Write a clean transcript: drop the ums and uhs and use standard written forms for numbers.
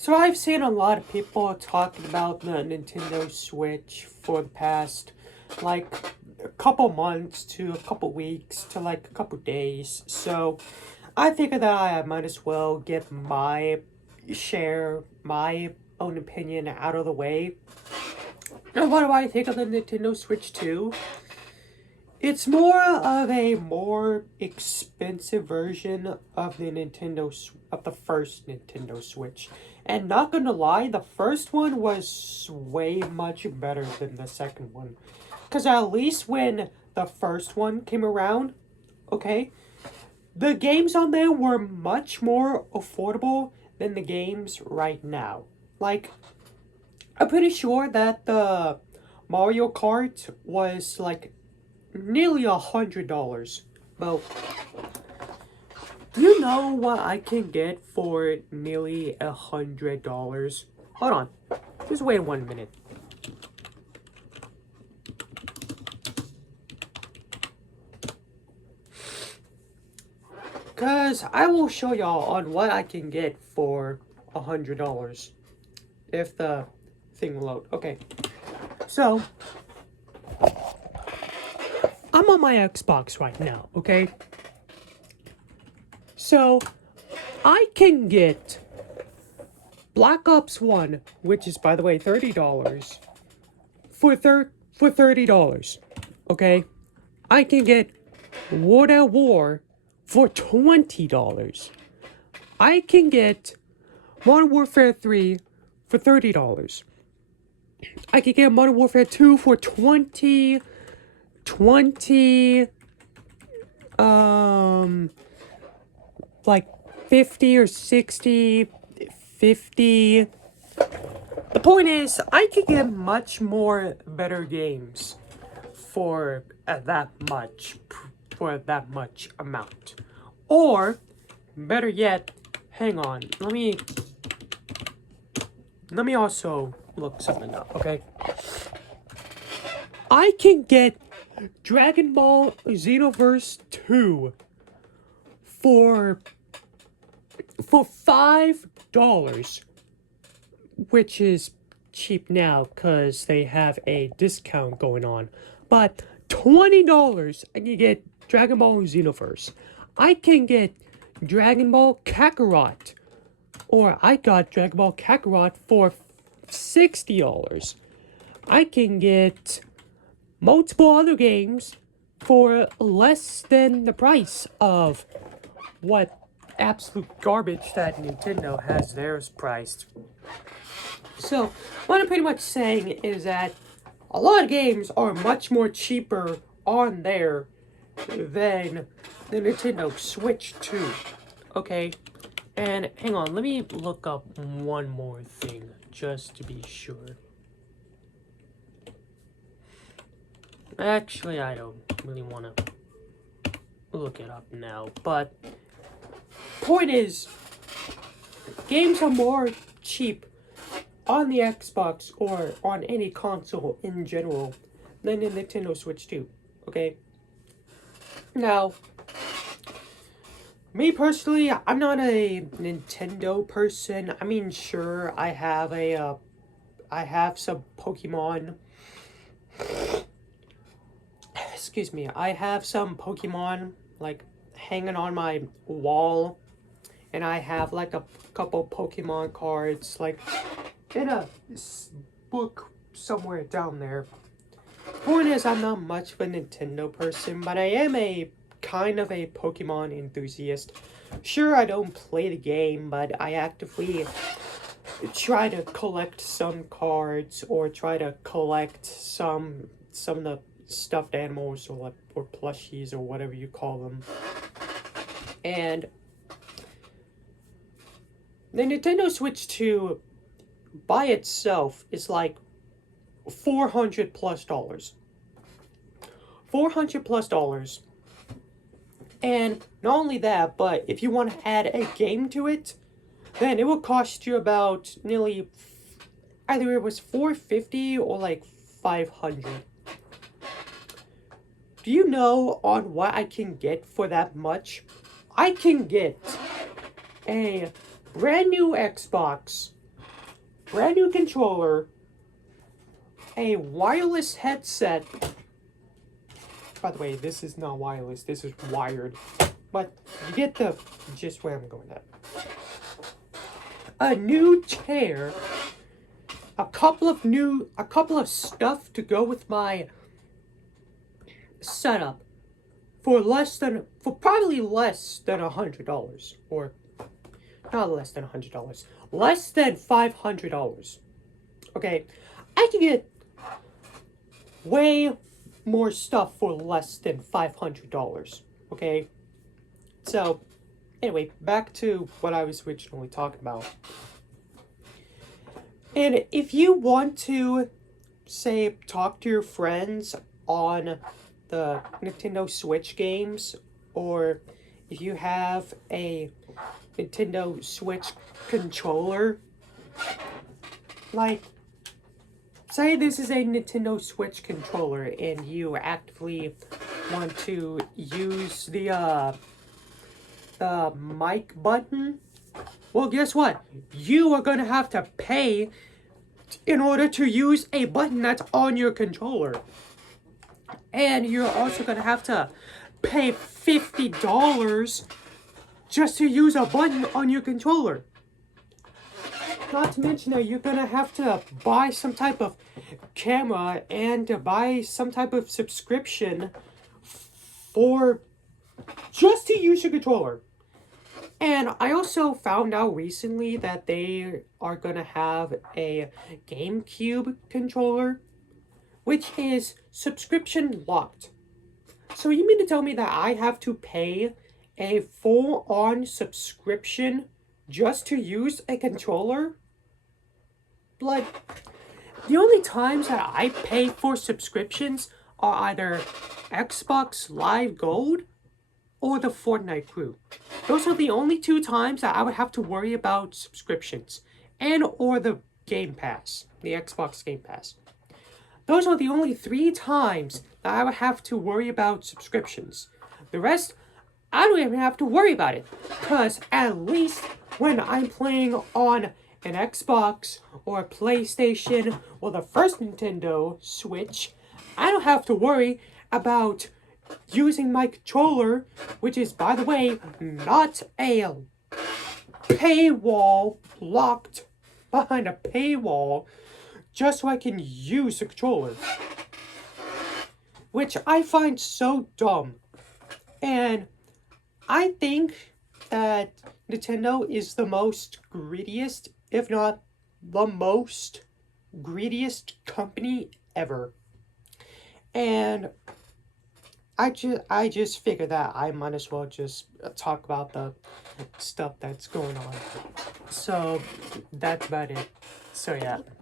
So I've seen a lot of people talking about the Nintendo Switch for the past, like, a couple months to a couple weeks to like a couple days. So I figured that I might as well get my own opinion out of the way. Now, what do I think of the Nintendo Switch 2? It's more of a more expensive version of of the first Nintendo Switch. And not gonna lie, the first one was way much better than the second one. Cause at least when the first one came around, okay, the games on there were much more affordable than the games right now. Like, I'm pretty sure that the Mario Kart was like nearly $100. Well, do you know what I can get for nearly $100? Hold on, just wait 1 minute. Cause I will show y'all on what I can get for $100 if the thing will load. Okay, so I'm on my Xbox right now, okay? So, I can get Black Ops 1, which is, by the way, $30, for $30, okay? I can get World at War for $20. I can get Modern Warfare 3 for $30. I can get Modern Warfare 2 for 20, like 50 or 60, 50. The point is, I could get much more better games for that much amount. Or, better yet, hang on, let me also look something up, okay? I can get Dragon Ball Xenoverse 2 for $5, which is cheap now because they have a discount going on. But $20, I can get Dragon Ball Xenoverse. I can get Dragon Ball Kakarot, or I got Dragon Ball Kakarot for $60. I can get multiple other games for less than the price of what absolute garbage that Nintendo has theirs priced. So, what I'm pretty much saying is that a lot of games are much more cheaper on there than the Nintendo Switch 2. Okay? And hang on, let me look up one more thing just to be sure. Actually, I don't really want to look it up now, but point is, games are more cheap on the Xbox or on any console in general than the Nintendo Switch 2, okay? Now, me personally, I'm not a Nintendo person. I mean, sure, I have some Pokemon. Excuse me, I have some Pokemon, like, hanging on my wall. And I have, like, a couple Pokemon cards, like, in a book somewhere down there. Point is, I'm not much of a Nintendo person, but I am a kind of a Pokemon enthusiast. Sure, I don't play the game, but I actively try to collect some cards or try to collect some of the stuffed animals or plushies or whatever you call them. And the Nintendo Switch 2 by itself is like $400 plus. $400 plus. And not only that, but if you want to add a game to it, then it will cost you about nearly, either it was $450 or like $500. Do you know on what I can get for that much? I can get a brand new Xbox brand new controller, a wireless headset. By the way, this is not wireless, this is wired. But you get the gist where I'm going at. A new chair, a couple of stuff to go with my setup for probably less than $100, or not less than $100, less than $500. Okay, I can get way more stuff for less than $500. Okay, so anyway, back to what I was originally talking about. And if you want to, say, talk to your friends on the Nintendo Switch games, or if you have a Nintendo Switch controller, like, say this is a Nintendo Switch controller and you actively want to use the mic button, well, guess what? You are gonna have to pay in order to use a button that's on your controller. And you're also gonna have to pay $50 just to use a button on your controller. Not to mention that you're gonna have to buy some type of camera and to buy some type of subscription for just to use your controller. And I also found out recently that they are gonna have a GameCube controller, which is subscription locked. So you mean to tell me that I have to pay a full-on subscription just to use a controller? Like, the only times that I pay for subscriptions are either Xbox Live Gold or the Fortnite crew. Those are the only two times that I would have to worry about subscriptions, and or the Game Pass, the Xbox Game Pass. Those are the only 3 times that I would have to worry about subscriptions. The rest, I don't even have to worry about it, because at least when I'm playing on an Xbox or a PlayStation or the first Nintendo Switch, I don't have to worry about using my controller, which is, by the way, not a paywall, locked behind a paywall, just so I can use the controller. Which I find so dumb. And I think that Nintendo is the most greediest, if not the most greediest company ever. And I just figured that I might as well just talk about the stuff that's going on. So that's about it. So yeah.